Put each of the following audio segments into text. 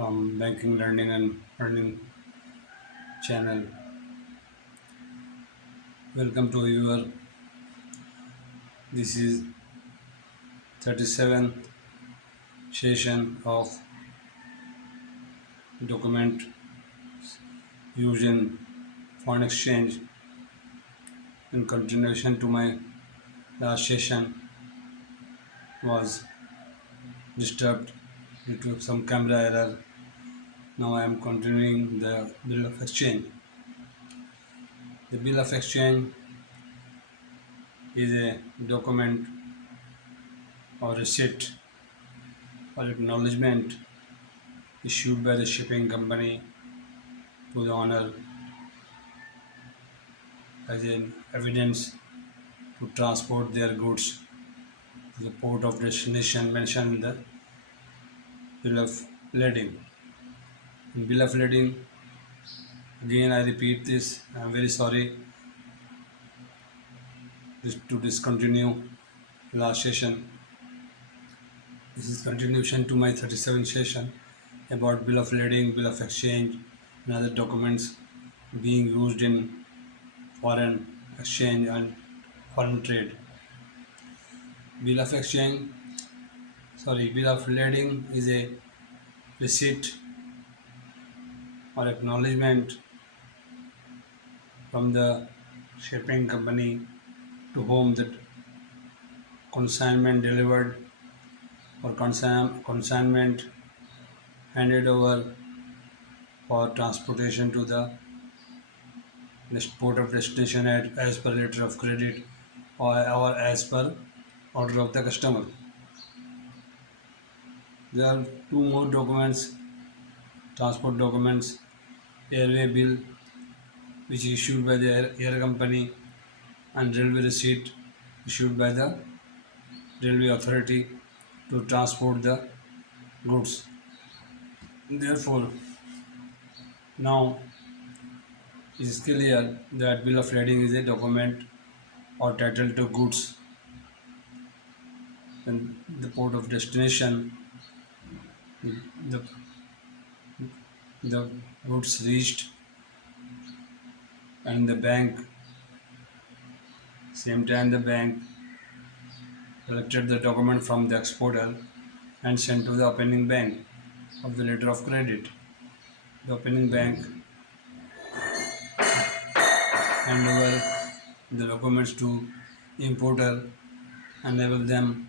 from Banking Learning and Earning channel. Welcome to your this is 37th session of document used in foreign exchange. In continuation to my last session was disturbed due to some camera error. Now I am continuing the bill of exchange. The bill of exchange is a document or receipt or acknowledgement issued by the shipping company to the owner as an evidence to transport their goods to the port of destination mentioned in the bill of lading. In bill of lading, again I repeat this, I am very sorry to discontinue last session. This is continuation to my 37th session about bill of lading, bill of exchange and other documents being used in foreign exchange and foreign trade. Bill of exchange, bill of lading is a receipt or acknowledgement from the shipping company to whom the consignment delivered or consignment handed over for transportation to the next port of destination as per letter of credit or as per order of the customer. There are two more documents, transport documents, airway bill which is issued by the air company and railway receipt issued by the railway authority to transport the goods. Therefore, now it is clear that bill of lading is a document or title to goods and the port of destination the, the goods reached and the bank same time the bank collected the document from the exporter and sent to the opening bank of the letter of credit. The opening bank hand over the documents to importer, enable them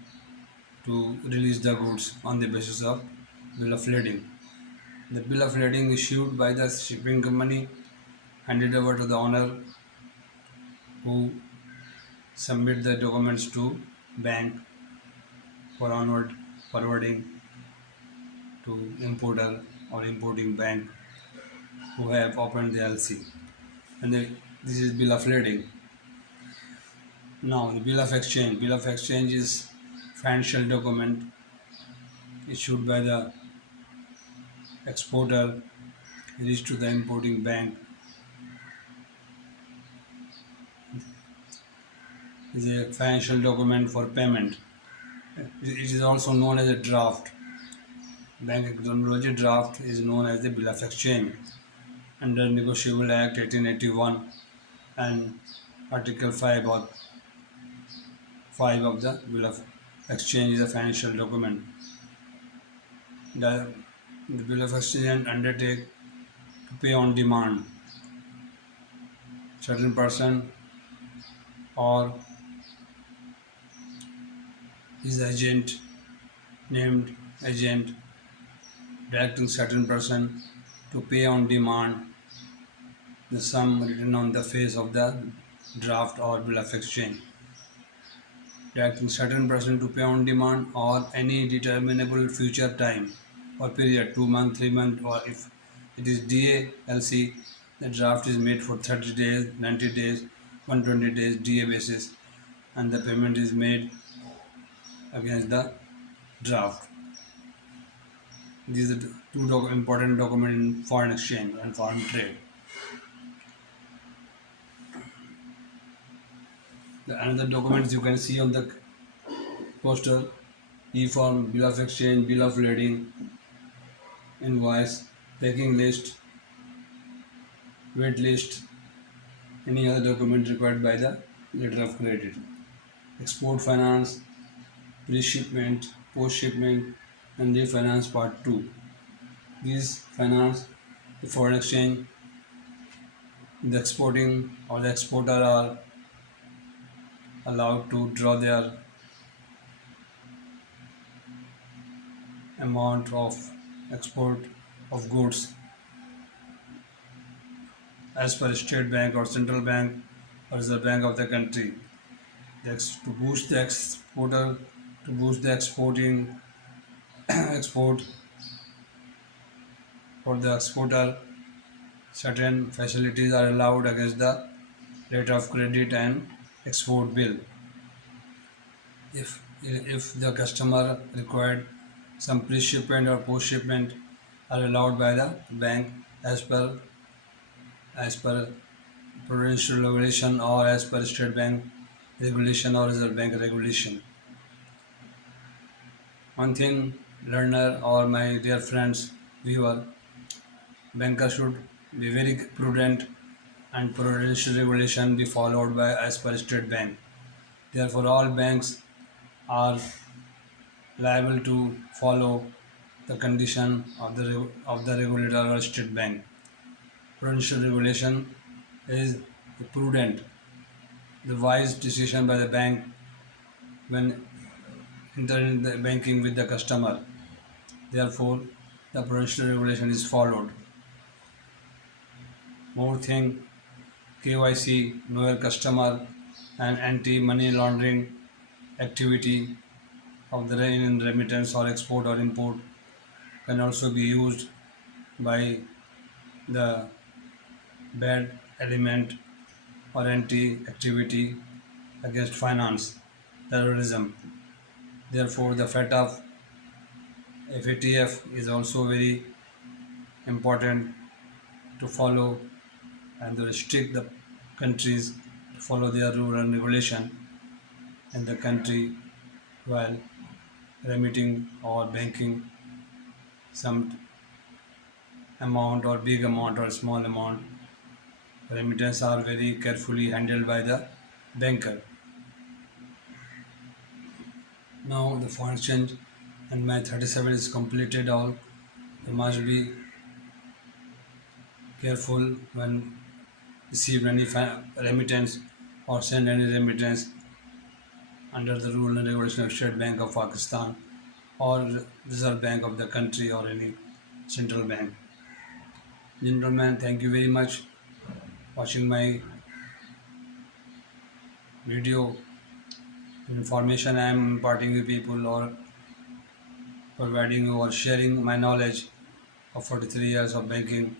to release the goods on the basis of bill of lading. The bill of lading issued by the shipping company handed over to the owner who submit the documents to bank for onward forwarding to importer or importing bank who have opened the LC. And this is bill of lading. Now the bill of exchange. Bill of exchange is financial document issued by the exporter reached to the importing bank. Is a financial document for payment. It is also known as a draft. Bank terminology, draft is known as the bill of exchange under Negotiable Act 1881 and Article 5 or 5 of the bill of exchange is a financial document. The bill of exchange undertake to pay on demand certain person or his agent, named agent, directing certain person to pay on demand the sum written on the face of the draft or bill of exchange. Directing certain person to pay on demand or any determinable future time or period, 2 months, 3 months, or if it is DA LC, the draft is made for 30 days, 90 days, 120 days DA basis, and the payment is made against the draft. These are the two important documents in foreign exchange and foreign trade. The another documents you can see on the poster: e-form, bill of exchange, bill of lading, invoice, packing list, weight list, any other document required by the letter of credit. Export finance, pre-shipment, post-shipment, and the finance part 2. These finance, the foreign exchange, the exporting or the exporter are allowed to draw their amount of export of goods as per state bank or central bank or reserve bank of the country. To boost the exporter, to boost the exporting export for the exporter, certain facilities are allowed against the letter of credit and export bill. If the customer required some pre-shipment or post-shipment are allowed by the bank as per prudential regulation or as per state bank regulation or reserve bank regulation. One thing, learner or my dear friends, viewer, banker should be very prudent and prudential regulation be followed by as per state bank. Therefore, all banks are liable to follow the condition of the regulator or state bank. Prudential regulation is a prudent, the wise decision by the bank when entering the banking with the customer. Therefore, the prudential regulation is followed. More thing, KYC, know your customer, and anti-money laundering activity of the in remittance or export or import can also be used by the bad element or anti-activity against finance, terrorism. Therefore, the FATF is also very important to follow and to restrict the countries to follow their rule and regulation in the country while remitting or banking some amount or big amount or small amount. Remittance are very carefully handled by the banker. Now the foreign exchange and my 37 is completed all. You must be careful when receive any remittance or send any remittance under the rule and regulation of State Bank of Pakistan or Reserve Bank of the country or any central bank. Gentlemen, thank you very much watching my video. Information I am imparting to people or providing you or sharing my knowledge of 43 years of banking.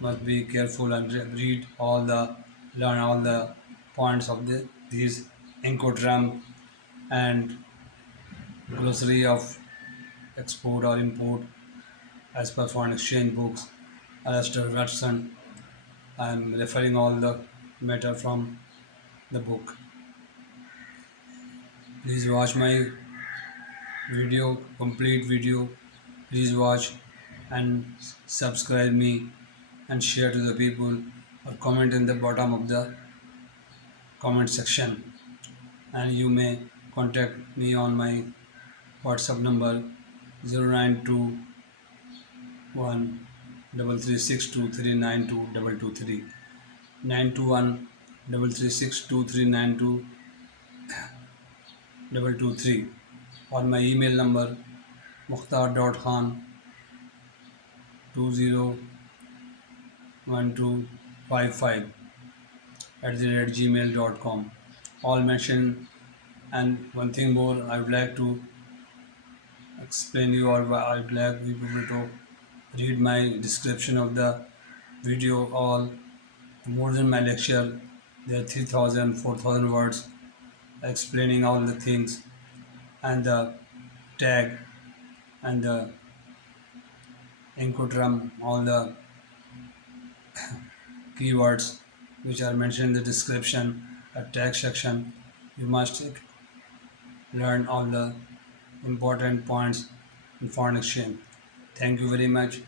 Must be careful and read learn all the points of these Incoterm and glossary of export or import as per foreign exchange books. Alistair Watson. I am referring all the matter from the book. Please watch my video, complete video. Please watch and subscribe me and share to the people or comment in the bottom of the comment section. And you may contact me on my WhatsApp number 0921 3362392223 921 3362392223 or my email number mukhtar.khan201255 @gmail.com. All mentioned. And one thing more, I would like to explain you or I would like you people to read my description of the video. All more than my lecture, there are 3,000 4,000 words explaining all the things and the tag and the Incoterm, all the keywords which are mentioned in the description, a tag section. You must learn all the important points in foreign exchange. Thank you very much.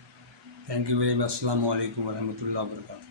Thank you very much. Assalamu alaikum wa rahmatullahi wa barakatuh.